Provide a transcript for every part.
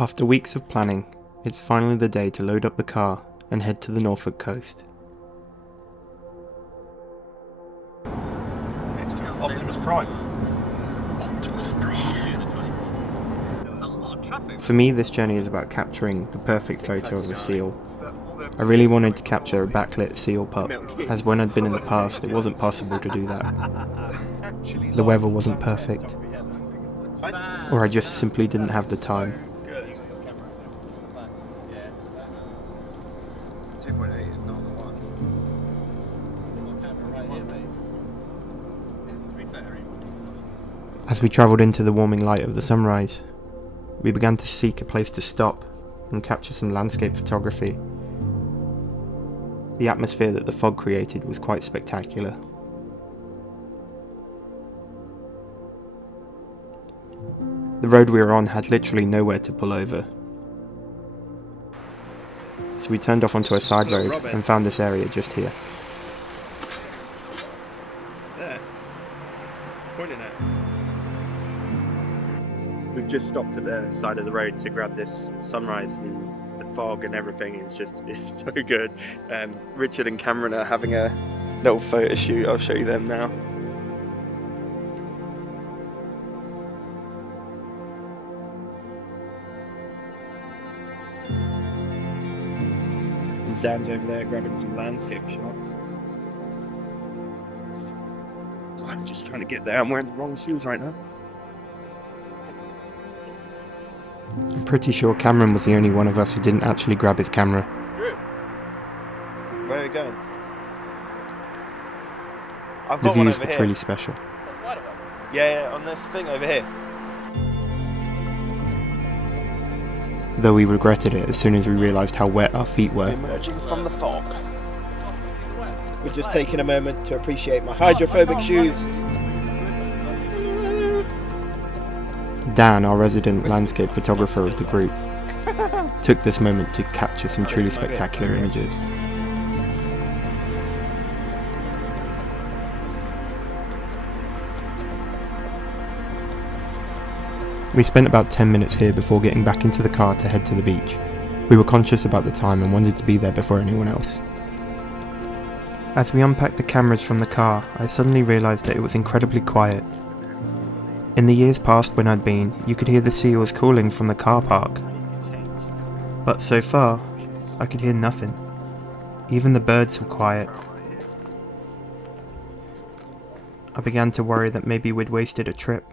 After weeks of planning, it's finally the day to load up the car and head to the Norfolk coast. Optimus Prime. For me, this journey is about capturing the perfect photo of a seal. I really wanted to capture a backlit seal pup, as when I'd been in the past it wasn't possible to do that. The weather wasn't perfect, or I just simply didn't have the time. 2.8 is not the one. As we travelled into the warming light of the sunrise, we began to seek a place to stop and capture some landscape photography. The atmosphere that the fog created was quite spectacular. The road we were on had literally nowhere to pull over, so we turned off onto a side road and found this area just here. There. Pointing at. We've just stopped at the side of the road to grab this sunrise. The fog and everything is just, it's so good. Richard and Kameron are having a little photo shoot. I'll show you them now. And Dan's over there grabbing some landscape shots. I'm just trying to get there. I'm wearing the wrong shoes right now. I'm pretty sure Kameron was the only one of us who didn't actually grab his camera. Where are you going? I've The got one views over were here. truly special. Yeah, on this thing over here. Though we regretted it as soon as we realised how wet our feet were. Emerging from the fog. We're just taking a moment to appreciate my hydrophobic shoes. Dan, our resident landscape photographer of the group, took this moment to capture some truly spectacular images. We spent about 10 minutes here before getting back into the car to head to the beach. We were conscious about the time and wanted to be there before anyone else. As we unpacked the cameras from the car, I suddenly realised that it was incredibly quiet. In the years past when I'd been, you could hear the seals calling from the car park. But so far, I could hear nothing. Even the birds were quiet. I began to worry that maybe we'd wasted a trip.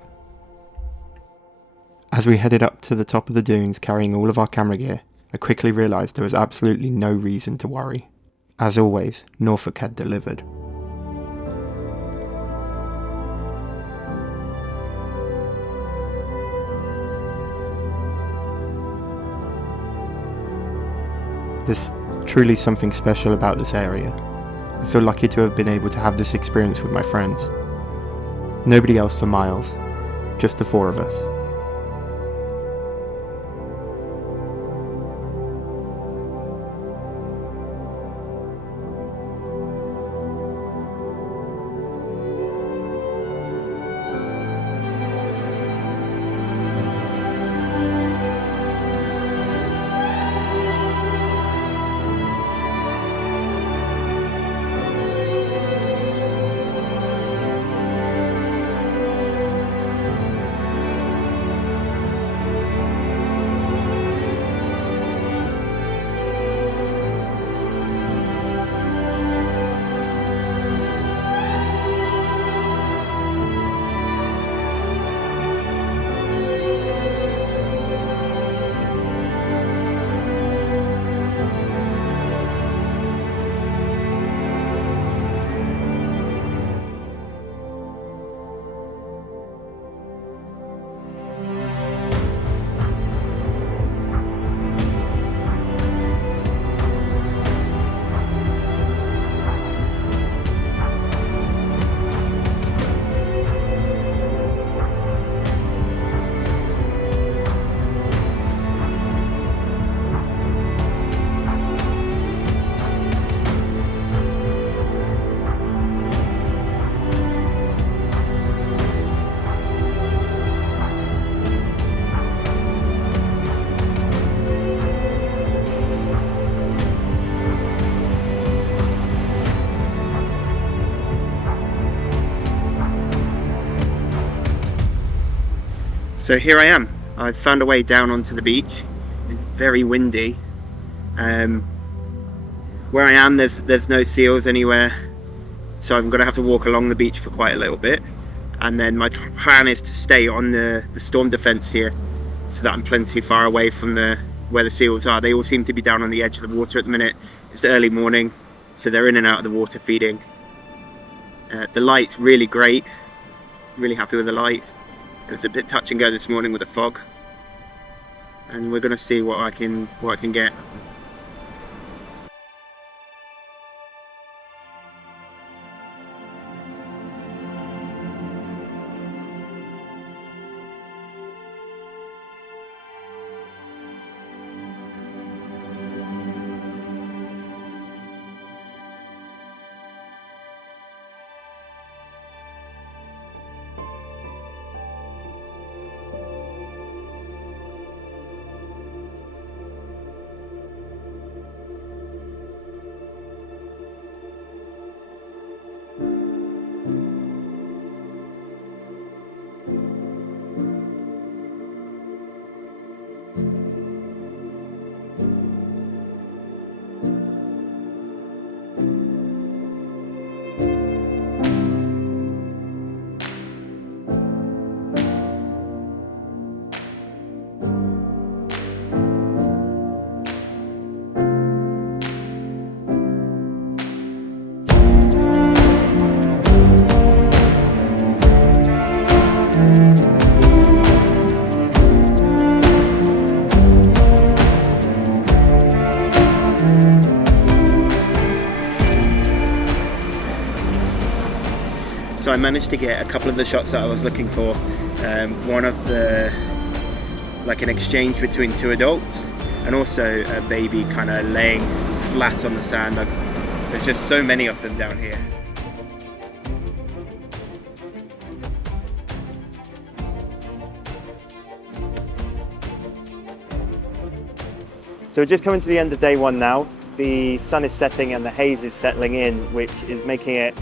As we headed up to the top of the dunes carrying all of our camera gear, I quickly realised there was absolutely no reason to worry. As always, Norfolk had delivered. There's truly something special about this area. I feel lucky to have been able to have this experience with my friends. Nobody else for miles, just the four of us. So here I am. I've found a way down onto the beach. It's very windy. Where I am, there's no seals anywhere, so I'm going to have to walk along the beach for quite a little bit. And then my plan is to stay on the storm defense here, so that I'm plenty far away from where the seals are. They all seem to be down on the edge of the water at the minute. It's early morning, so they're in and out of the water feeding. The light's really great. Really happy with the light. It was a bit touch and go this morning with the fog, and we're going to see what I can get. So I managed to get a couple of the shots that I was looking for. One of like an exchange between two adults, and also a baby kind of laying flat on the sand. There's just so many of them down here. So we're just coming to the end of day one now. The sun is setting and the haze is settling in, which is making it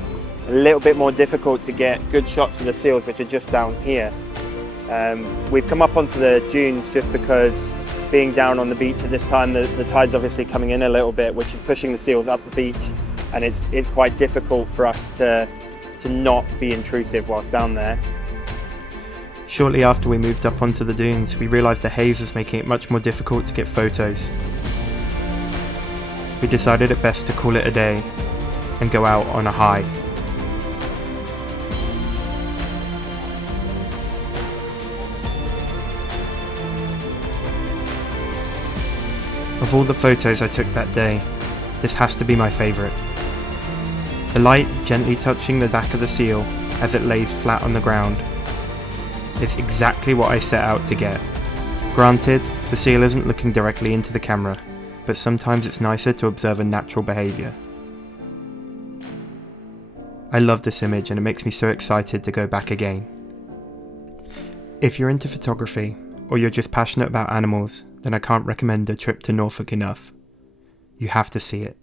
a little bit more difficult to get good shots of the seals, which are just down here. We've come up onto the dunes just because being down on the beach at this time, the tide's obviously coming in a little bit, which is pushing the seals up the beach, and it's quite difficult for us to not be intrusive whilst down there. Shortly after we moved up onto the dunes, we realised the haze was making it much more difficult to get photos. We decided it best to call it a day and go out on a high. Of all the photos I took that day, this has to be my favourite. The light gently touching the back of the seal as it lays flat on the ground. It's exactly what I set out to get. Granted, the seal isn't looking directly into the camera, but sometimes it's nicer to observe a natural behaviour. I love this image and it makes me so excited to go back again. If you're into photography, or you're just passionate about animals, then I can't recommend a trip to Norfolk enough. You have to see it.